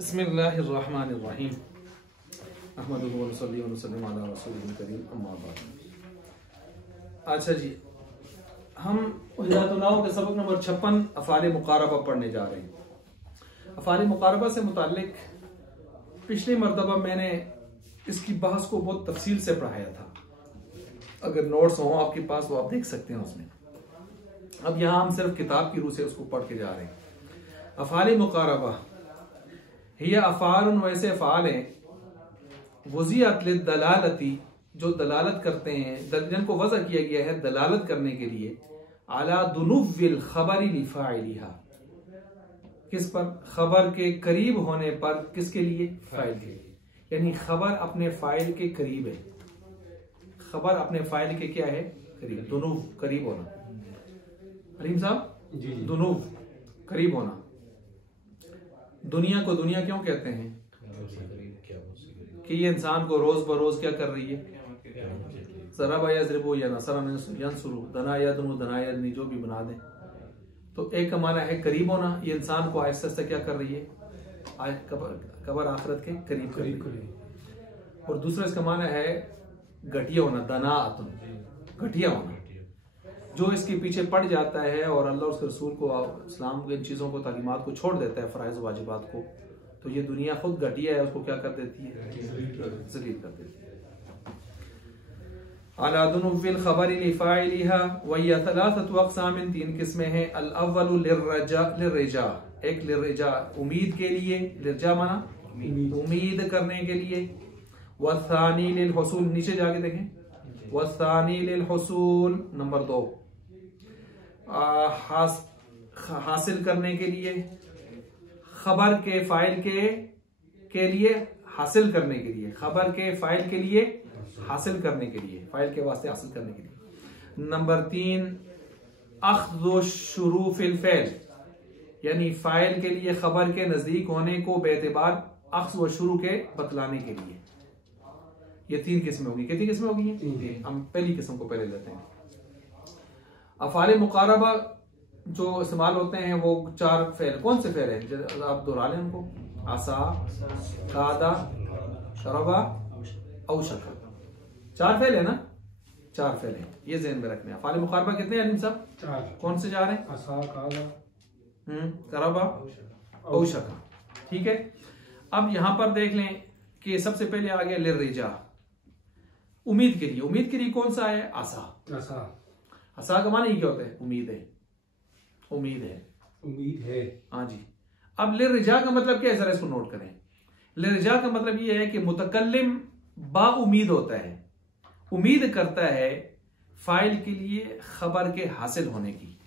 बिस्मिल्लाहिर्रहमानिर्रहीम अहमदुहु व नसल्ली व नसल्लिमु अला रसूलिल करीम अम्मा बाद। अच्छा जी, हम हिदायतुल्लाह के सबक नंबर 56 अफ़ाल मुक़ारबा पढ़ने जा रहे हैं। अफ़ाल मुक़ारबा से मुताल्लिक पिछली मरतबा मैंने इसकी बहस को बहुत तफसील से पढ़ाया था। अगर नोट्स हों आपके पास तो आप देख सकते हैं उसमें। अब यहाँ हम सिर्फ किताब की रूह से उसको पढ़ के जा रहे हैं। अफ़ाल मुक़ारबा ये अफ़ाल वैसे अफ़ाल हैं वज़ियत लिद्दलालती, जो दलालत करते हैं, जिनको वज़ा किया गया है दलालत करने के लिए, अला दुनुव्विल ख़बरी लिफ़ाइलिहा, किस पर? खबर के करीब होने पर। किसके लिए? फाइल के लिए। यानी खबर अपने फाइल के करीब है। खबर अपने फाइल के क्या है? करीब। दुनुव करीब होना। अलीम साहब, दुनुव करीब होना। दुनिया को दुनिया क्यों कहते हैं? कि ये इंसान को रोज बरोज क्या कर रही है? ज़रबा यज़रिबु या नसरा यंसुरु, दना यदनु दना यदनी, जो भी बना दें। तो एक का माना है करीब होना, ये इंसान को आहिस्ता आहिस्ता क्या कर रही है? कबर आखिरत के करीब कर रही है। और दूसरा इसका माना है घटिया होना, दना अतुन, घटिया होना। जो इसके पीछे पड़ जाता है और अल्लाह उसके रसूल को, इस्लाम के इन चीज़ों को, तालीमात को छोड़ देता है, फ़राइज़ वाजिबात को, तो ये दुनिया खुद घटिया है, उसको क्या कर देती है? ज़लील कर देती है। अला दुनुव्विल ख़बरि लिफ़ाइलिहा व हिय थलाथतु अक़सामिन, तीन किस्में हैं। अल अव्वलु लिर्रजा, एक लिर्रजा उम्मीद के लिए, लिर्जा माना उम्मीद करने के लिए। वस्सानी लिल हुसूल, नीचे जाके देखें, वस्सानी लिल हुसूल नंबर 2, हासिल करने के लिए, खबर के फाइल के लिए, हासिल करने के लिए, खबर के फाइल के लिए, हासिल करने के लिए, फाइल के वास्ते हासिल करने के लिए। नंबर 3, अख्ज़ु शुरूफिल फ़ैल, यानी फाइल के लिए खबर के नजदीक होने को बेतबार अख्ज़ व शुरू के बतलाने के लिए। ये 3 किस्में होगी। कितनी किस्में होगी? हम पहली किस्म को पहले लेते हैं। अफ़ाल मुक़ारबा जो इस्तेमाल होते हैं वो 4 फ़ेल। कौन से फ़ेल हैं? आप दोहरा लें उनको। आसा, कादा, शरबा, औशका। 4 फ़ेल है ना? 4 फ़ेल है, ये ज़हन में रखने। अफ़ाल मुक़ारबा कितने हैं अलीम साहब? 4। कौन से 4 हैं? आसा, कादा, शरबा, औशका। ठीक है। अब यहां पर देख लें कि सबसे पहले आ गया लिर्रिजा, उम्मीद के लिए। उम्मीद के लिए कौन सा है? आसा। आसा का माना ही क्या होता है? उम्मीद है, उम्मीद है, उम्मीद है। हाँ जी। अब लिर्रिजा का मतलब क्या है? जरा इसको नोट करें। लिर्रिजा का मतलब ये है कि मुतकल्लिम बाउम्मीद होता है, उम्मीद करता है फाइल के लिए खबर के हासिल होने की,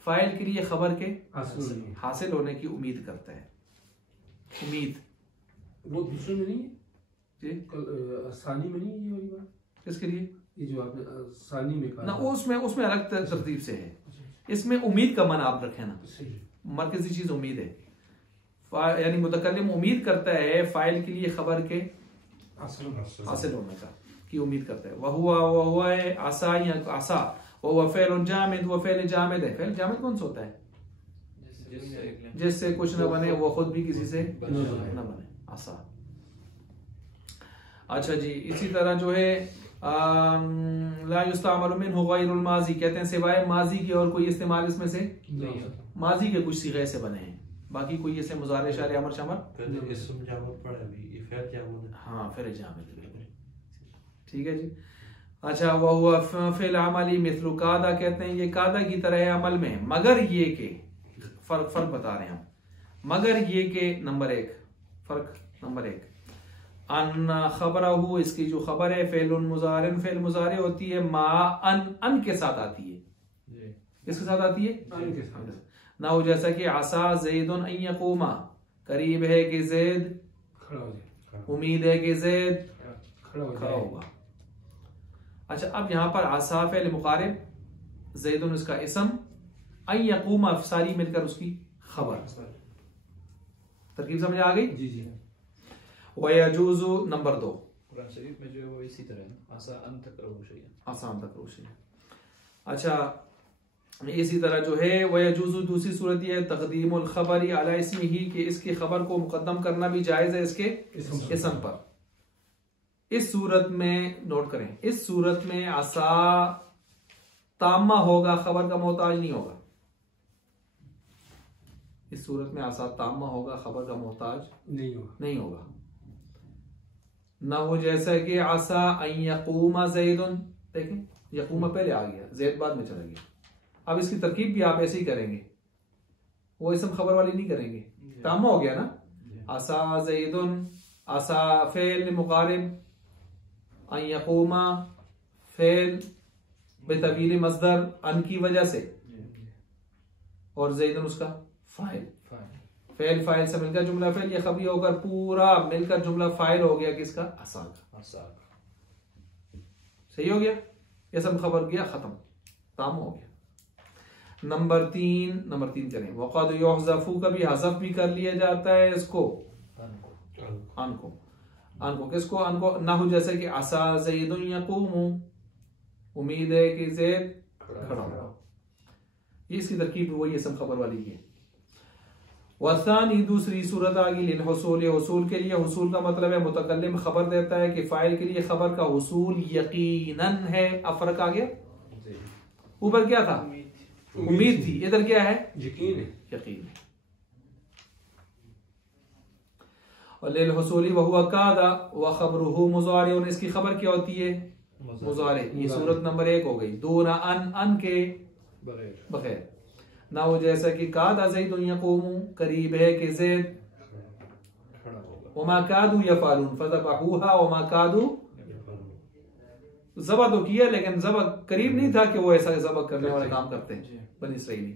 फाइल के लिए खबर के हासिल होने की उम्मीद करता है। उम्मीद वो दूसरे में नहीं है जी, सानी में नहीं है ये वाली बात? किसके लिए? ये जो आपने सानी में कहा ना, उसमें अलग तरतीब से है। इसमें उम्मीद का मन आप रखें ना, मरकजी चीज उम्मीद है। यानी मुतकल्लिम उम्मीद करता है फाइल के लिए खबर के हासिल होने का की उम्मीद करता है। वह है आसा या आसा, वह फ़ेल जामिद, वह फ़ेल जामिद है। फ़ेल जामिद कौन सा होता है? जिससे कुछ न बने, वो खुद भी किसी से न बने, आसा। अच्छा जी, इसी तरह जो है ला युस्तामलु मिन्हु गैरुल माज़ी, कहते हैं सिवाय माजी की और कोई इस्तेमाल इसमें से नहीं होता। माजी के कुछ सीगे से बने हैं, बाकी कोई ऐसे मुज़ारे शारे अमर शमर। हाँ, फिर जामिद, ठीक है जी। अच्छा, वह हुआ फ़िल अमली मिस्लु कादा, कहते हैं ये कादा की तरह है अमल में, मगर ये के फर्क बता रहे हैं हम। मगर ये के नंबर 1 फर्क, नंबर 1 अन खबरहु, इसकी जो खबर है फ़ेलुन मुज़ारिन, फ़ेल मुज़ारे होती है मा अन के साथ आती है। किसके साथ आती है? अन के साथ। ना हो जैसा कि आसा ज़ैदुन अन यक़ूमा, करीब है कि ज़ैद खड़ा हो जाए, उम्मीद है कि ज़ैद खड़ा होगा। अच्छा, अब यहां पर आसा फ़ेल मुक़ारिब, ज़ैदुन इसका इस्म, अन यक़ूमा सारी मिलकर उसकी खबर। तरकीब समझ आ गई? जी जी। वयजूज़ु नंबर 2, कुरान शरीफ में जो है वो इसी तरह है, आसा अन तकरहु शैअन, आसान तक रोशनी। अच्छा, इसी तरह जो है वयजूज़ु दूसरी सूरत यह है तक़दीमुल ख़बरी अला इस्मिही कि इसकी खबर को मुकद्दम करना भी जायज़ है इसके इस्म पर। इस सूरत में नोट करें, इस सूरत में असा तामा होगा, खबर का मोहताज नहीं होगा। इस सूरत में असा तामा होगा, खबर का मोहताज नहीं होगा। ना हो जैसा कि असा अन यक़ूमा ज़ैदुन, देखें यक़ूमा पहले आ गया, ज़ैद बाद में चला गया। अब इसकी तरकीब भी आप ऐसे ही करेंगे, वो इसम खबर वाली नहीं करेंगे। तामा हो गया ना, असा ज़ैदुन, असा फ़ेल मुक़ारिब, अन यक़ूमा फ़ेल बेतवील मस्दर अन की वजह से, और ज़ैदुन उसका फ़ाइल। फ़ेल फ़ाइल से मिलकर जुमला फ़ेल, ये खबरी होकर पूरा मिलकर जुमला फ़ाइल हो गया किसका? असा का। सही हो गया, ये सब खबर गया खत्म, ताम हो गया। नंबर तीन करें, वक़द युहज़फ़ु का भी हज़फ भी कर लिया जाता है इसको, अन को किसको? अन को। नहु जैसे कि असा ज़ैदुन यक़ूमु, उम्मीद है कि ज़ैद खड़ा हो। ये इसकी तरकीब वही इसम खबर वाली है। वसानी दूसरी सूरत आ गई लिल हुसूल, हुसूल के लिए। हुसूल का मतलब है मुतकल्लिम खबर देता है कि फाइल के लिए खबर का हुसूल यकीनन है। अब फर्क आ गया, ऊपर क्या था? उम्मीद थी, इधर क्या है? यकीन है। और लिल हुसूली वहुवा कादा व खबरुहु मुज़ारि, इसकी खबर क्या होती है? मुज़ारि। ये सूरत नंबर 1 हो गई। दूना अन के बगैर। ना हो जैसा कि कादा ज़ैदुन यक़ूमु, करीब है कि ज़ैद वमा कादू यफ़अलून फ़ज़बहुहा वमा कादू, ज़बह तो किया लेकिन ज़बह करीब नहीं था कि वो ऐसा ज़बह करने वाले काम करते हैं बनी इसराइली।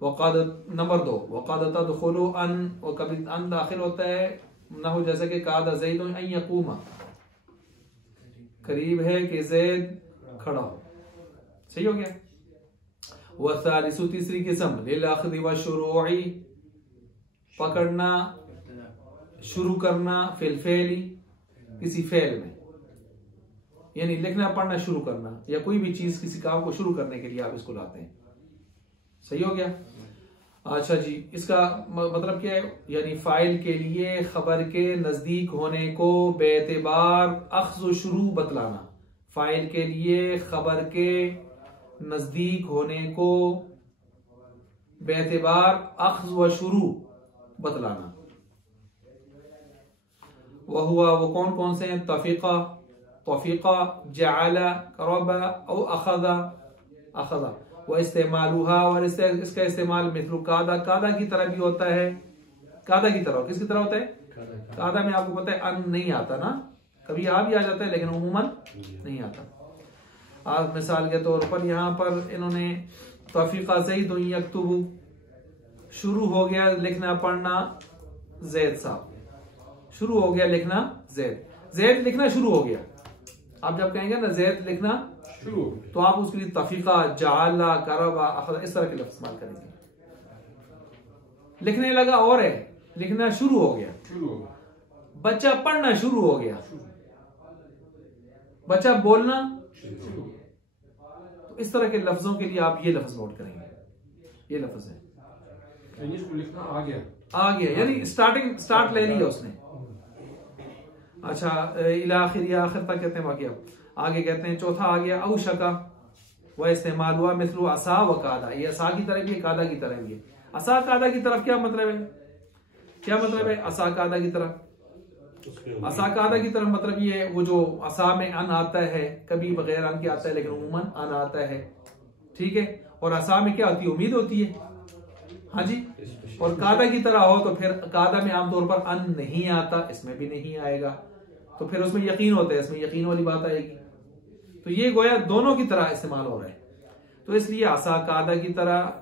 वक़द नंबर 2 वक़द तदख़ुलु अन, और कभी अन दाखिल होता है। ना हो जैसा कि कादा ज़ैदुन अन यक़ूमा, करीब है कि ज़ैद खड़ा हो। सही हो गया। वसालिसु तीसरी किस्म लिल अख़ज़ि व शुरूई, पकड़ना शुरू करना फिल फ़ेली, किसी फेल में, यानी लिखना पढ़ना शुरू करना, या कोई भी चीज किसी काम को शुरू करने के लिए आप इसको लाते हैं। सही हो गया। अच्छा जी, इसका मतलब क्या है? यानी फाइल के लिए खबर के नजदीक होने को बेएतबार अख़्ज़ व शुरू बतलाना। फाइल के लिए खबर के नजदीक होने को बेएतबार अख़्ज़ व शुरू बतलाना। वह हुआ वो कौन कौन से हैं? तौफ़ीक़ा, जअला, करबा और अख़ज़ा व इस्तेमालुहा, और इसका इस्तेमाल मिथलु कादा की तरह भी होता है। कादा की तरह किसकी तरह होता है? कादा में आपको पता है अन नहीं आता ना, कभी आ भी आ जाता है लेकिन उमूमन नहीं आता। आज मिसाल के तौर पर यहाँ पर इन्होंने तौफ़ीक़ा ज़ैदुन यक्तुबु, शुरू हो गया लिखना पढ़ना ज़ैद साहब, शुरू हो गया लिखना ज़ैद लिखना शुरू हो गया। आप जब कहेंगे ना ज़ैद लिखना शुरू, तो आप उसके लिए तफ़ीक़ा, जअला, करबा, अख़ज़ा इस तरह के लफ्ज़ इस्तेमाल करेंगे। लिखने लगा और है, लिखना शुरू हो गया, बच्चा पढ़ना शुरू हो गया, बच्चा बोलना शुरू। तो इस तरह के लफ्जों के लिए आप ये लफ्ज नोट करेंगे, ये लफ्ज है लिखना आ गया, यानी स्टार्ट ले लिया उसने। अच्छा, इला आखिर या आखिर तक कहते हैं वाक़िया। आगे कहते हैं चौथा आ गया औशका व इस्तेमाल हुआ मिथलु असा व कादा, ये असा की तरह भी है, कादा की तरह भी है। असा कादा की तरफ क्या मतलब है? असा कादा की तरफ, असा कादा की तरफ मतलब ये है वो जो असा में अन आता है, कभी बगैर अन के आता है लेकिन उम्मन अन आता है, ठीक है। और असा में क्या होती है? उम्मीद होती है, हाँ जी। और कादा की तरह हो तो फिर कादा में आमतौर पर अन नहीं आता, इसमें भी नहीं आएगा, तो फिर उसमें यकीन होता है, इसमें यकीन वाली बात आएगी। तो ये गोया दोनों की तरह इस्तेमाल हो रहा है। तो इसलिए असा कादा की तरह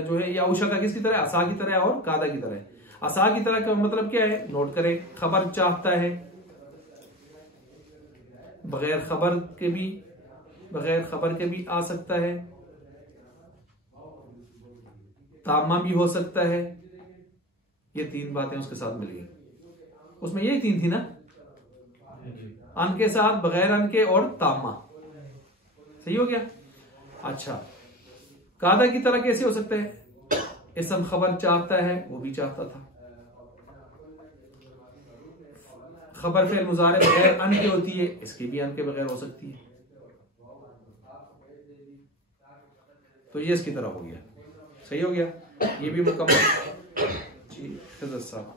जो है, या औशका किसकी तरह? असा की तरह और कादा की तरह। असा की तरह का मतलब क्या है? नोट करें, खबर चाहता है, बगैर खबर के भी आ सकता है, तामा भी हो सकता है। ये 3 बातें उसके साथ मिल गई। उसमें यही 3 थी ना, अन के साथ, बगैर अन के और तामा। सही हो गया। अच्छा, कादा की तरह कैसे हो सकता है? इसम खबर चाहता है, वो भी चाहता था। खबर फेल मुजारे बगैर अन के होती है, इसकी भी अन के बगैर हो सकती है। तो ये इसकी तरह हो गया, सही हो गया, ये भी मुकम्मल। जी, खिज़र साहब।